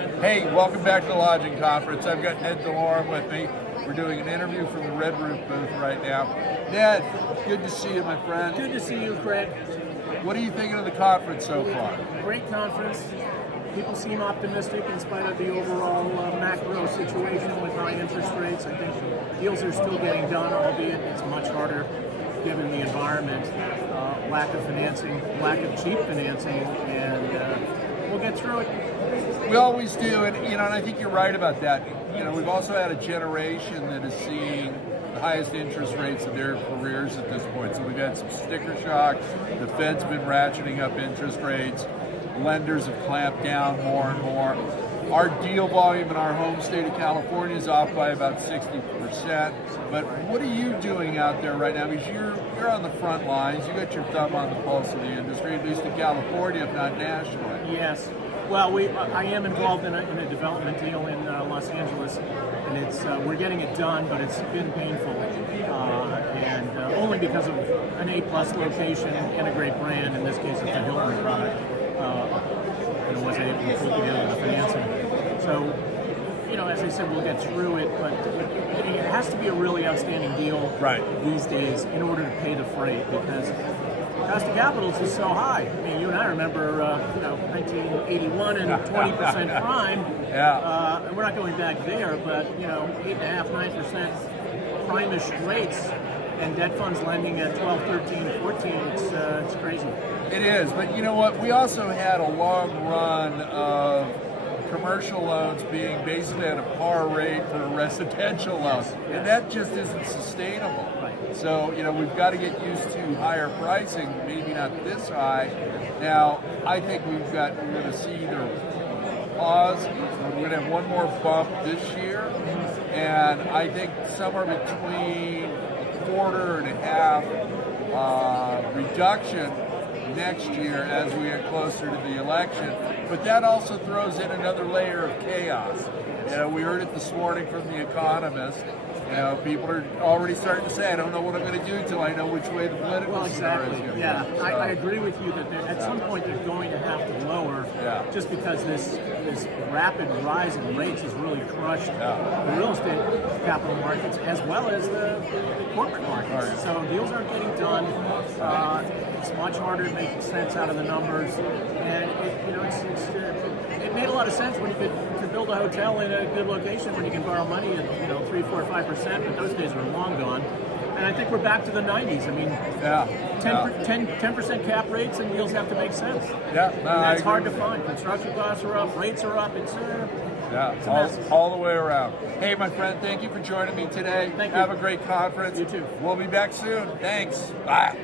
Hey, welcome back to the Lodging Conference. I've got Ned DeLorme with me. We're doing an interview from the Red Roof booth right now. Ned, good to see you, my friend. Good to see you, Craig. What are you thinking of the conference so far? Great conference. People seem optimistic in spite of the overall macro situation with high interest rates. I think deals are still getting done, albeit it's much harder given the environment, lack of financing, lack of cheap financing, and we'll get through it. We always do, and and I think you're right about that. We've also had a generation that is seeing the highest interest rates of their careers at this point. So we've had some sticker shock. The Fed's been ratcheting up interest rates. Lenders have clamped down more and more. Our deal volume in our home state of California is off by about 60%. But what are you doing out there right now? Because you're on the front lines. You got your thumb on the pulse of the industry, at least in California, if not nationally. Yes. Well, I am involved in a development deal in Los Angeles, and it's we're getting it done, but it's been painful, and only because of an A-plus location and a great brand. In this case, it's a Hilton product. And wasn't able to put together the financing. So, as I said, we'll get through it, but it has to be a really outstanding deal these days in order to pay the freight, because cost of capital is so high. I mean, you and I remember, 1981 and 20% prime. Yeah. And we're not going back there, but 8.5%, 9% prime-ish rates, and debt funds lending at 12, 13, 14. It's crazy. It is, but you know what? We also had a long run of commercial loans being basically at a par rate for a residential loan, and that just isn't sustainable. Right. So, we've got to get used to higher pricing, maybe not this high. Now, I think we're going to see either pause, we're going to have one more bump this year, and I think somewhere between a quarter and a half reduction next year as we get closer to the election. But that also throws in another layer of chaos. We heard it this morning from The Economist. People are already starting to say, I don't know what I'm going to do until I know which way the political scenario is going to go. Yeah, I agree with you that at some point they're going to have to lower, just because this rapid rise in rates has really crushed the real estate capital markets as well as the corporate markets. So deals aren't getting done. It's much harder to make sense out of the numbers, and it made a lot of sense when you could build a hotel in a good location when you can borrow money at 3, 4, 5%, but those days are long gone. And I think we're back to the 90s. I mean, 10% cap rates and deals have to make sense. Yeah, and that's hard to find. Construction costs are up, rates are up. It's all the way around. Hey, my friend, thank you for joining me today. Thank you. Have a great conference. You too. We'll be back soon. Thanks. Bye.